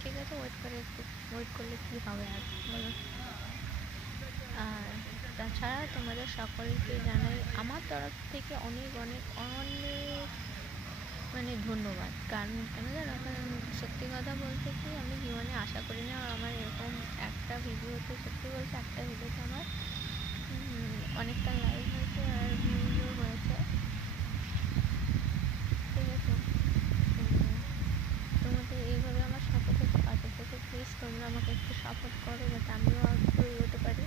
ঠিক আছে, ওয়েট করে একটু ওয়েট করলে কী হবে আর বলো। আর তাছাড়া তোমাদের সকলকে জানাই আমার তরফ থেকে অনেক অনেক অনেক মানে ধন্যবাদ। কারণ কেন জানো, কারণ সত্যি কথা বলতে কি আমি জীবনে আশা করিনি আমার এরকম একটা ভিডিওতে, সত্যি বলতে একটা ভিডিওতে আমার অনেকটা লাইক হয়েছে আর ভিউজও হয়েছে। ঠিক আছে, তোমাদের এইভাবে আমার সাথে থেকে পাশে থেকে প্লিজ তোমরা আমাকে একটু সাপোর্ট করো যাতে আমিও একটু এগোতে পারি।